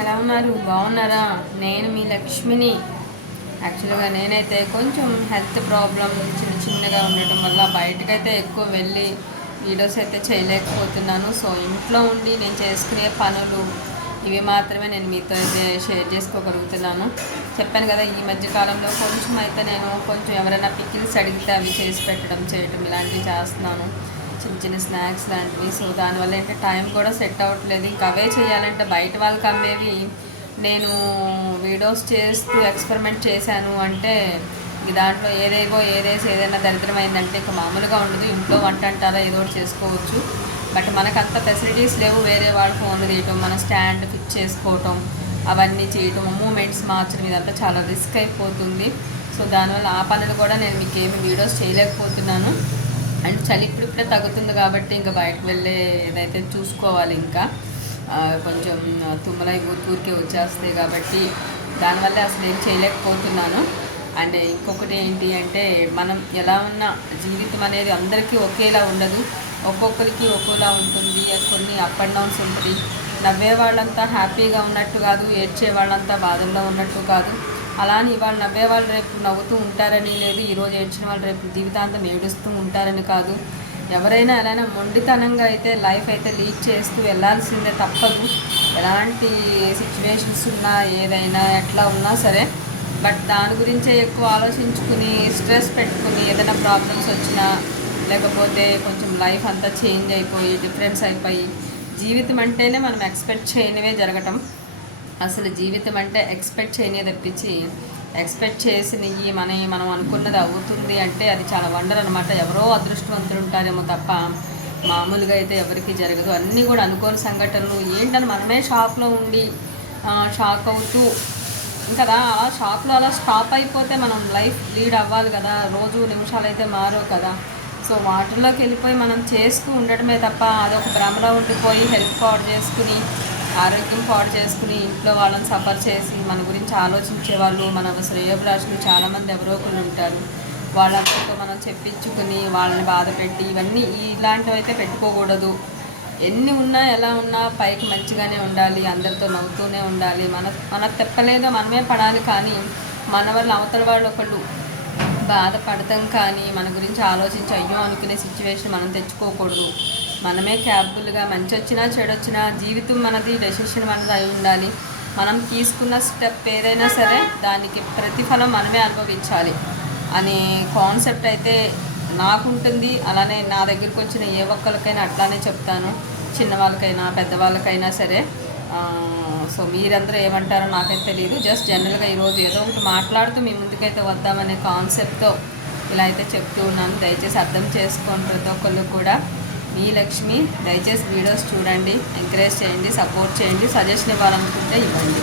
ఎలా ఉన్నారు? బాగున్నారా? నేను మీ లక్ష్మిని. యాక్చువల్గా నేనైతే కొంచెం హెల్త్ ప్రాబ్లం చిన్న చిన్నగా ఉండటం వల్ల బయటకైతే ఎక్కువ వెళ్ళి వీడియోస్ అయితే చేయలేకపోతున్నాను. సో ఇంట్లో ఉండి నేను చేసుకునే పనులు ఇవి మాత్రమే నేను మీతో అయితే షేర్ చేసుకోగలుగుతున్నాను. చెప్పాను కదా ఈ మధ్య కాలంలో కొంచెం అయితే నేను కొంచెం ఎవరైనా పికిల్స్ అడిగితే అవి చేసి పెట్టడం చేయడం ఇలాంటివి చేస్తున్నాను. చిన్న చిన్న స్నాక్స్ లాంటివి. సో దానివల్ల ఏంటంటే టైం కూడా సెట్ అవ్వట్లేదు. ఇంకా అవే చేయాలంటే బయట వాళ్ళకి అమ్మేవి. నేను వీడియోస్ చేస్తూ ఎక్స్పెరిమెంట్ చేశాను అంటే ఈ దాంట్లో ఏదేవో ఏదేసి ఏదైనా దరిద్రమైందంటే ఇక మామూలుగా ఉండదు. ఇంట్లో వంట అంటారా ఏదో ఒకటి చేసుకోవచ్చు. బట్ మనకు అంత ఫెసిలిటీస్ లేవు వేరే వాళ్ళ ఫోన్ తీయటం మన స్టాండ్ ఫిక్స్ చేసుకోవటం అవన్నీ చేయటం మూమెంట్స్ మార్చడం ఇదంతా చాలా రిస్క్ అయిపోతుంది. సో దానివల్ల ఆ పనులు కూడా నేను మీకు ఏమి వీడియోస్ చేయలేకపోతున్నాను. అండ్ చలి ఇప్పుడిప్పుడే తగ్గుతుంది కాబట్టి ఇంకా బయటకు వెళ్ళే ఏదైతే చూసుకోవాలి ఇంకా కొంచెం తుమ్మలై ఊరికే వచ్చేస్తాయి కాబట్టి దానివల్ల అసలు ఏం చేయలేకపోతున్నాను. అండ్ ఇంకొకటి ఏంటి అంటే మనం ఎలా ఉన్న జీవితం అనేది అందరికీ ఒకేలా ఉండదు. ఒక్కొక్కరికి ఒక్కోలా ఉంటుంది. కొన్ని అప్ అండ్ డౌన్స్ ఉంటుంది నవ్వే వాళ్ళంతా హ్యాపీగా ఉన్నట్టు కాదు ఏడ్చే వాళ్ళంతా బాధల్లో ఉన్నట్టు కాదు. అలా అని ఇవాళ నవ్వే వాళ్ళు రేపు నవ్వుతూ ఉంటారని లేదు ఈరోజు ఏడ్చిన వాళ్ళు రేపు జీవితాంతం ఏడుస్తూ ఉంటారని కాదు. ఎవరైనా ఎలాగైనా మొండితనంగా అయితే లైఫ్ అయితే లీడ్ చేస్తూ వెళ్ళాల్సిందే తప్పదు. ఎలాంటి సిచ్యువేషన్స్ ఉన్నా ఏదైనా ఎట్లా ఉన్నా సరే బట్ దాని గురించే ఎక్కువ ఆలోచించుకుని స్ట్రెస్ పెట్టుకుని ఏదైనా ప్రాబ్లమ్స్ వచ్చినా లేకపోతే కొంచెం లైఫ్ అంతా చేంజ్ అయిపోయి డిఫరెన్స్ అయిపోయి జీవితం అంటేనే మనం ఎక్స్పెక్ట్ చేయనివే జరగటం. అసలు జీవితం అంటే ఎక్స్పెక్ట్ చేయనే తప్పించి ఎక్స్పెక్ట్ చేసినవి మన మనం అనుకున్నది అవుతుంది అంటే అది చాలా వండర్ అనమాట ఎవరో అదృష్టవంతులు ఉంటారేమో తప్ప మామూలుగా అయితే ఎవరికి జరగదు. అన్నీ కూడా అనుకోని సంఘటనలు. ఏంటని మనమే షాక్లో ఉండి షాక్ అవుతూ ఇంకా అలా షాక్లో అలా స్టాప్ అయిపోతే మనం లైఫ్ లీడ్ అవ్వాలి కదా. రోజు నిమిషాలు అయితే మారో కదా. సో వాటర్లోకి వెళ్ళిపోయి మనం చేస్తూ ఉండటమే తప్ప అదొక భ్రమలో ఉండిపోయి హెల్త్ పాడు చేసుకుని ఆరోగ్యం పాడు చేసుకుని ఇంట్లో వాళ్ళని సఫర్ చేసి మన గురించి ఆలోచించే వాళ్ళు మన శ్రేయోభిలాషులు చాలామంది ఎవరో ఒకరు ఉంటారు. వాళ్ళందరితో మనం చెప్పించుకుని వాళ్ళని బాధ పెట్టి ఇవన్నీ ఇలాంటివి అయితే పెట్టుకోకూడదు. ఎన్ని ఉన్నా ఎలా ఉన్నా పైకి మంచిగానే ఉండాలి అందరితో నవ్వుతూనే ఉండాలి. మన మన తెప్పలేదో మనమే పడాలి కానీ మన వల్ల అవతల వాళ్ళు ఒకళ్ళు బాధపడతాం కానీ మన గురించి ఆలోచించి అయ్యో అనుకునే సిచ్యువేషన్ మనం తెచ్చుకోకూడదు. మనమే క్యాపబుల్గా మంచి వచ్చినా చెడొచ్చినా జీవితం మనది డెసిషన్ మనది అయి ఉండాలి. మనం తీసుకున్న స్టెప్ ఏదైనా సరే దానికి ప్రతిఫలం మనమే అనుభవించాలి. అనే కాన్సెప్ట్ అయితే నాకుంటుంది. అలానే నా దగ్గరికి వచ్చిన ఏ ఒక్కరికైనా అట్లానే చెప్తాను. చిన్నవాళ్ళకైనా పెద్దవాళ్ళకైనా సరే. సో మీరందరూ ఏమంటారో నాకైతే తెలియదు జస్ట్ జనరల్గా ఈరోజు ఏదో ఒకటి మాట్లాడుతూ మీ ముందుకైతే వద్దామనే కాన్సెప్ట్తో ఇలా అయితే చెప్తూ ఉన్నాను. దయచేసి అర్థం చేసుకోండి ప్రతి ఒక్కళ్ళు కూడా మీ లక్ష్మి దయచేసి వీడియోస్ చూడండి ఎంకరేజ్ చేయండి సపోర్ట్ చేయండి సజెషన్ ఇవ్వాలనుకుంటే ఇవ్వండి.